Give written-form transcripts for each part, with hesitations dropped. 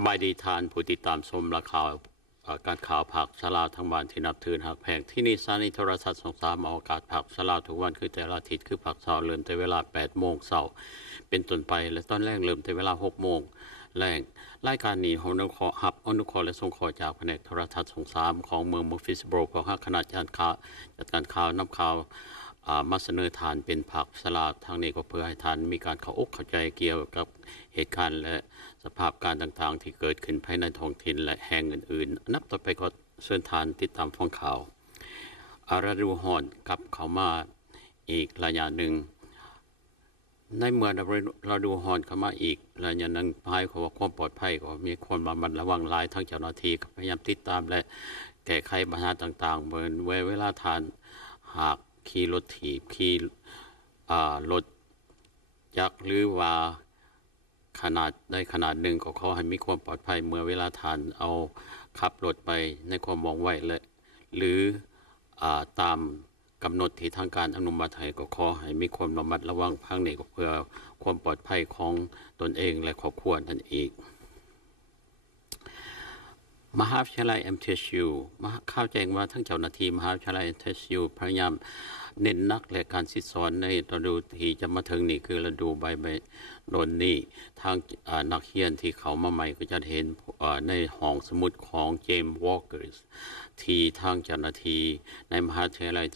สบายดีทานผู้ติดตามชมราข่าวการข่าวผักชลาทั้งบ้านที่นับถือหักแพงที่นี่สถานีโทรทัศน์ส่งสามอากาศผักชลาทุกวันคือแต่ละอาทิตย์คือผักเช้าเริ่มแต่เวลา8 โมงเช้าเป็นต้นไปและตอนแรกเริ่มแต่เวลา6 โมงแรงรายการนี้ของอนุเคราะห์อนุเคราะห์และส่งขอจากแผนกโทรทัศน์ส่งสามของเมืองมูฟิสโบรของคณะจัดการข่าวนำข่าวมาเสนอทานเป็นผักสลัดทางนี้ก็เพื่อให้ทานมีการเข้าอกเข้าใจเกี่ยวกับเหตุการณ์และสภาพการต่างๆที่เกิดขึ้นภายในท้องถิ่นและแห่งอื่นๆนับต่อไปก็เชิญทานติดตามฟังข่าวฤดูร้อนกลับเข้ามาอีกระยะหนึ่งในเมื่อฤดูร้อนเข้ามาอีกระยะหนึ่งภายของความปลอดภัยก็มีคนระมัดระวังหลายทั้งเจ้าหน้าที่พยายามติดตามและแก้ไขปัญหาต่างๆเหมือนเวลาทานหากขี่รถถีบขี่รถยักษ์หรือว่าขนาดหนึ่งก็ขอให้มีความปลอดภัยเมื่อเวลาทานเอาขับรถไปในความว่องไวและหรือตามกำหนดที่ทางการอนุมัติให้ก็ขอให้มีความระมัดระวังพังนี้ก็เพื่อความปลอดภัยของตนเองและครอบครัวนั่นเองมหาวิทยาลัย MTSU เข้าแจ้งว่าทั้งเจ้าหน้าที่มหาวิทยาลัย MTSU พยายามเน้นนักและการศึกษาในฤดูที่จะมาถึงนี่คือฤดูใบไม้ร่นนี่ทางนักเรียนที่เขามาใหม่ก็จะเห็นในห้องสมุดของเจมส์วอลเกอร์สที่ทางเจ้าหน้าที่ในมหาวิทยาลัย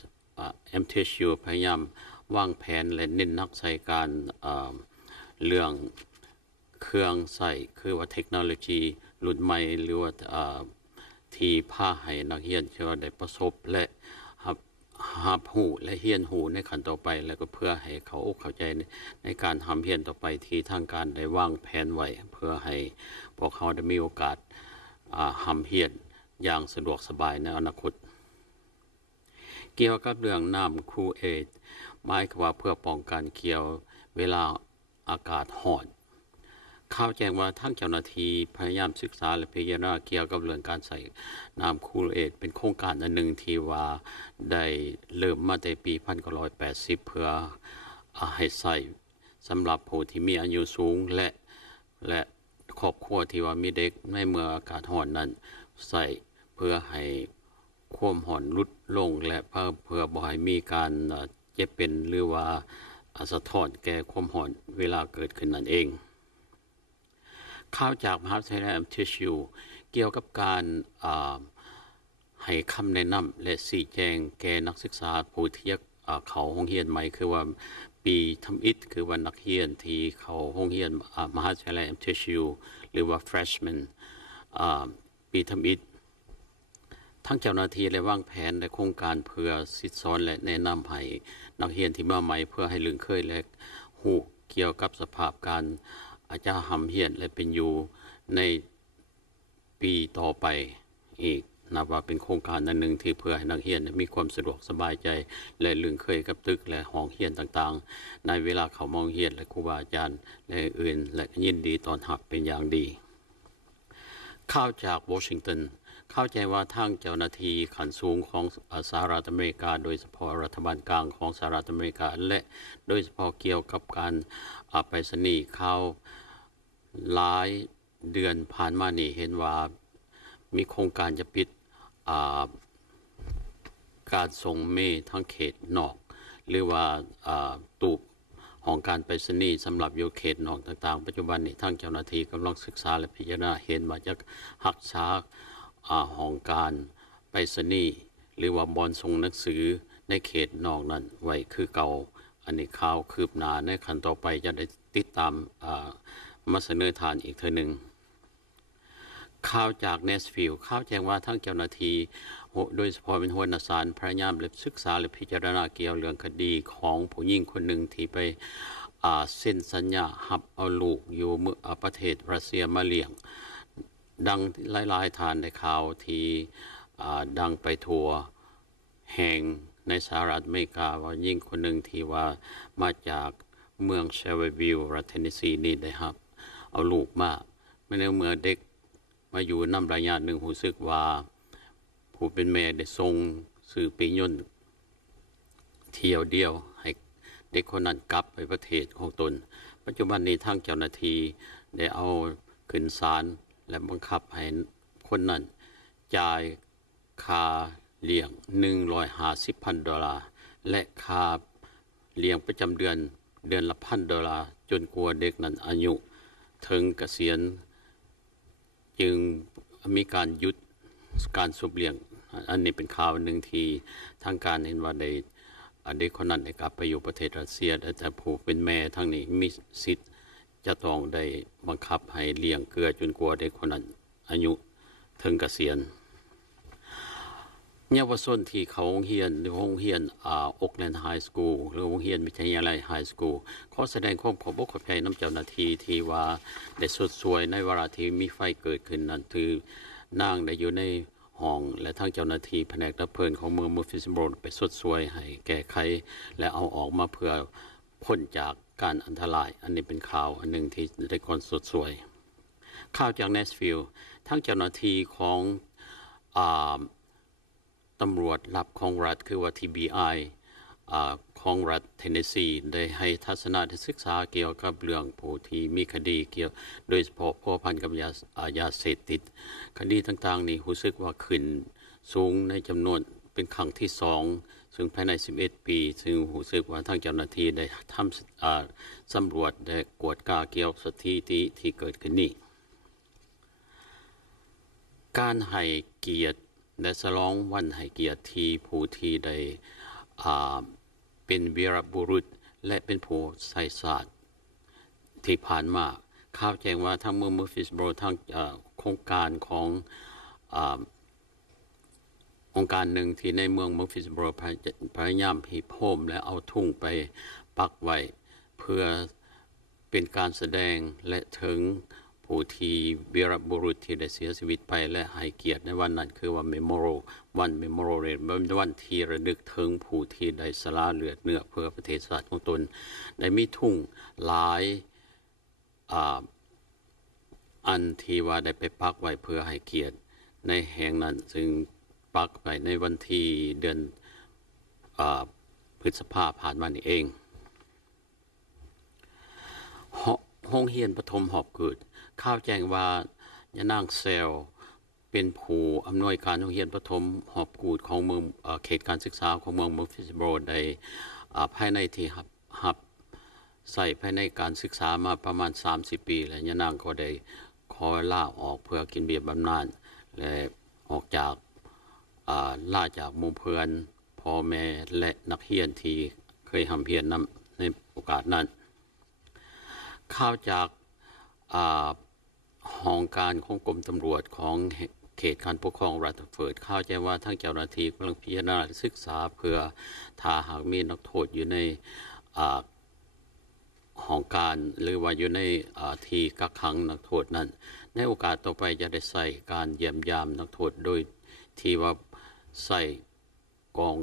MTSU พยายามวางแผนและเน้นนักใช้การเรื่องเครื่องใส่คือว่าเทคโนโลยีรุ่นใหม่หรือว่าที่พาให้นักเรียนที่ว่าได้ประสบและหับหูและเรียนหูในขั้นต่อไปแล้วก็เพื่อให้เขาเข้าใจในการทำเรียนต่อไปที่ทางการได้วางแผนไว้เพื่อให้พวกเขาได้มีโอกาสทำเรียนอย่างสะดวกสบายในอนาคตเกี่ยวกับเรื่องน้ำคูเอทหมายความว่าเพื่อป้องกันเกี่ยวเวลาอากาศร้อนข่าวแจ้งว่าทั้งเจ้าหน้าที่พยายามศึกษาและพิจารณาเกี่ยวกับเรื่องการใส่น้ำคูลเอทเป็นโครงการอันหนึ่งที่ว่าได้เริ่มมาในปี1980เพื่อให้ใส่สำหรับผู้ที่มีอายุสูงและครอบครัวที่ว่ามีเด็กในเมื่ออากาศร้อนนั้นใส่เพื่อให้ความร้อนลดลงและเพื่อบ่ให้มีการเจ็บเป็นหรือว่าสะท้อนแก่ความร้อนเวลาเกิดขึ้นนั่นเองข่าวจากมหาวิทยาลัย MTSU เกี่ยวกับการให้คำแนะนำและชี้แจงแก่นักศึกษาผู้ที่เขาโรงเรียนใหม่คือว่าปีทำอิฐคือว่านักเรียนที่เขาโรงเรียนมหาวิทยาลัย MTSU หรือว่า freshman ปีทำอิฐทั้งเจ้าหน้าที่และวางแผนในโครงการเพื่อสิสอนและแนะนำให้นักเรียนที่มาใหม่เพื่อให้ลึงเคยและฮู้เกี่ยวกับสภาพการอาจจะทำเรียนและเป็นอยู่ในปีต่อไปอีกนับว่าเป็นโครงการอันหนึ่งที่เพื่อให้นักเรียนมีความสะดวกสบายใจและลึงเคยกับตึกและห้องเรียนต่างๆในเวลาเขามองเรียนและครูบาอาจารย์และอื่นและยินดีต้อนรับเป็นอย่างดีข่าวจากวอชิงตันเข้าใจว่าทางเจ้าหน้าที่ขั้นสูงของสหรัฐอเมริกาโดยเฉพาะรัฐบาลกลางของสหรัฐอเมริกาและโดยเฉพาะเกี่ยวกับการไปรษณีย์ข่าวหลายเดือนผ่านมานี่เห็นว่ามีโครงการจะปิดการส่งเมล์ทั้งเขตนอกหรือว่าตูบของการไปรษณีย์สำหรับอยู่เขตนอกต่างๆปัจจุบันนี้ทางเจ้าหน้าที่กำลังศึกษาและพิจารณาเห็นว่าจะหักษาของการไปรษณีย์หรือว่าบอนส่งหนังสือในเขตนอกนั้นไว้คือเก่าอันนี้ข่าวคืบหน้าในขั้นต่อไปจะได้ติดตามมาเสนอทานอีกเทื่อหนึ่งข่าวจากเนสฟิลด์ข่าวแจ้งว่าทั้งเจ้าหน้าที่โดยเฉพาะเป็นหัวหน้าศาลพยายามศึกษาและพิจารณาเกี่ยวเรื่องคดีของผู้หญิงคนหนึ่งที่ไปเซ็นสัญญาหับเอาลูกอยู่ประเทศรัสเซียมาเลี้ยงดังหลายๆทานในข่าวที่ดังไปทั่วแห่งในสหรัฐอเมริกาว่าหญิงคนหนึ่งที่ว่ามาจากเมืองเชลวิลล์รัฐเทนเนสซีนี่ได้ครับเอาลูกมาเมื่อเด็กมาอยู่นำระยะหนึ่งรู้สึกว่าผู้เป็นแม่ได้ส่งสื่อปียนต์เที่ยวเดียวให้เด็กคนนั้นกลับไปประเทศของตนปัจจุบันนี้ทางเจ้าหน้าที่ได้เอาขึ้นศาล และบังคับให้คนนั้นจ่ายค่าเลี้ยง$150,000และค่าเลี้ยงประจำเดือนละ$1,000จนกว่าเด็กนั้นอายุถึงเกษียณจึงมีการหยุดการสูบเลี้ยงอันนี้เป็นข่าวหนึ่งที่ทางการเห็นว่าได้เด็กคนนั้นได้กลับไปอยู่ประเทศรัสเซียแต่ผู้เป็นแม่ทั้งนี้มีสิทธิ์จะต้องได้บังคับให้เลี้ยงเกลือจนกว่าเด็กคนนั้นอายุถึงเกษียณเยาวชนที่เขาโรงเรียนOakland High School หรือโรงเรียนวิทยาลัย High School ขอแสดงความขอบอกขอบใจน้ำเจ้าหน้าที่ที่ว่าได้สดสวยในเวลาที่มีไฟเกิดขึ้นนั้นคือนางได้อยู่ในห้องและทั้งเจ้าหน้าที่แผนกดับเพลิงของเมืองมูฟิสโบรไปสดสวยให้แก้ไขและเอาออกมาเพื่อพ้นจากการอันตรายอันนี้เป็นข่าวอันหนึ่งที่ได้คนสดสวยข่าวจากเนสฟิลด์ทั้งเจ้าหน้าที่ของตำรวจลับของรัฐคือว่า TBI ของรัฐเทนเนสซีได้ให้ทัศนศึกษาเกี่ยวกับเรื่องผู้ที่มีคดีเกี่ยวโดยเฉพาะพัวพันกับยาเสพติดคดีต่างๆนี้รู้สึกว่าขึ้นสูงในจำนวนเป็นครั้งที่2ซึ่งภายใน11ปีซึ่งรู้สึกว่าทางเจ้าหน้าที่ได้ทำสำรวจได้กวดกาเกี่ยวกับสถิติที่เกิดขึ้นนี้การให้เกียรติและฉลองวันให้เกียรติที่ผู้ที่ได้เป็นวีรบุรุษและเป็นผู้ใส่ศาสตร์ที่ผ่านมาข่าวแจ้งว่าทั้งเมืองมูฟิสโบรทั้งโครงการขององค์การหนึ่งที่ในเมืองมูฟิสโบรพยายามหีบโฮมและเอาทุ่งไปปักไว้เพื่อเป็นการแสดงและถึงผู้ที่วีรบุรุษที่ได้เสียชีวิตไปและให้เกียรติในวันนั้นคือว่า Memorial เป็นวันที่ระลึกถึงผู้ที่ได้สละเลือดเนื้อเพื่อประเทศชาติของตนได้มีทุ่งหลายอันที่ว่าได้ไปปักไว้เพื่อให้เกียรติในแห่งนั้นซึ่งปักไว้ในวันที่เดือนพฤษภาคมผ่านมานี่เองโรงเรียนปฐมหอบเกิดข่าวแจ้งว่ายะนางเซลเป็นผู้อำนวยการโรงเรียนปฐมหอบกูดของเมืองเขตการศึกษาของเมืองมูฟิสโบรได้ภายในที่หับใส่ภายในการศึกษามาประมาณ30ปีแล้วยะนางก็ได้ขอลาออกเพื่อกินเบี้ยบำนาญและออกจากลาจากหมู่เพื่อนพ่อแม่และนักเรียนที่เคยทำเพียรนำในโอกาสนั้นข่าวจากห้องการของกรมตำรวจของเขตการปกครองรัฐเฟิร์ดข่าวแจ้งว่าทั้งเจ้าหน้าที่กำลังพิจารณาศึกษาเพื่อถ้าหากมีนักโทษอยู่ในห้องการหรือว่าอยู่ในที่กักขังนักโทษนั้นในโอกาสต่อไปจะได้ใส่การเยี่ยมยามนักโทษโดยที่ว่าใส่กอง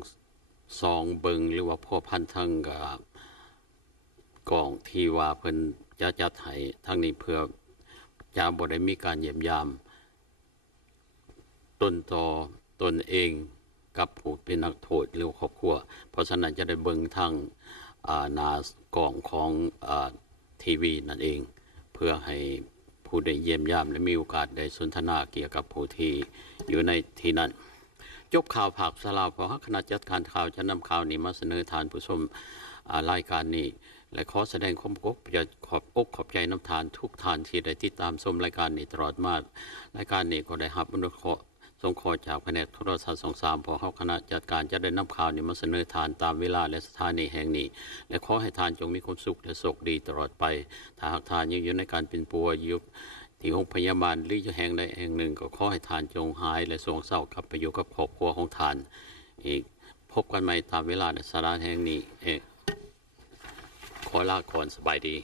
ซองเบิงหรือว่าพ่อพันธุ์ทั้งกองที่ว่าเพิ่นจะจัดให้ทั้งนี้เพื่อจะบ่ได้มีการเยี่ยมยามตนเองกับผู้เป็นนักโทษหรือครอบครัวเพราะฉะนั้นจะได้เบิ่งทางหน้ากล่องของทีวีนั่นเองเพื่อให้ผู้ได้เยี่ยมยามและมีโอกาสได้สนทนาเกี่ยวกับผู้ที่อยู่ในที่นั้นจบข่าวภาคสลาวของคณะจัดการข่าวจะนำข่าวนี้มาเสนอทานผู้ชมรายการนี้และขอแสดงความขอบใจน้ำทานทุกทานที่ได้ติดตามชมรายการนี้ตลอดมารายการนี้ก็ได้รับอนุเคราะห์ส่งขอจากแผนกโทรทัศน์23พอคณะจัดการจะได้นำข่าวนี้มาเสนอทานตามเวลาและสถานีแห่งนี้และขอให้ทานจงมีความสุขและโชคดีตลอดไปถ้าหากทานยังอยู่ในการเป็นป่วยอยู่ที่โรงพยาบาลหรือแห่งใดแห่งหนึ่งก็ขอให้ทานจงหายและทรงเศร้ากลับไปอยู่กับครอบครัวของทานอีกพบกันใหม่ตามเวลาในสถานแห่งนี้ขอลาก่อนสบายดี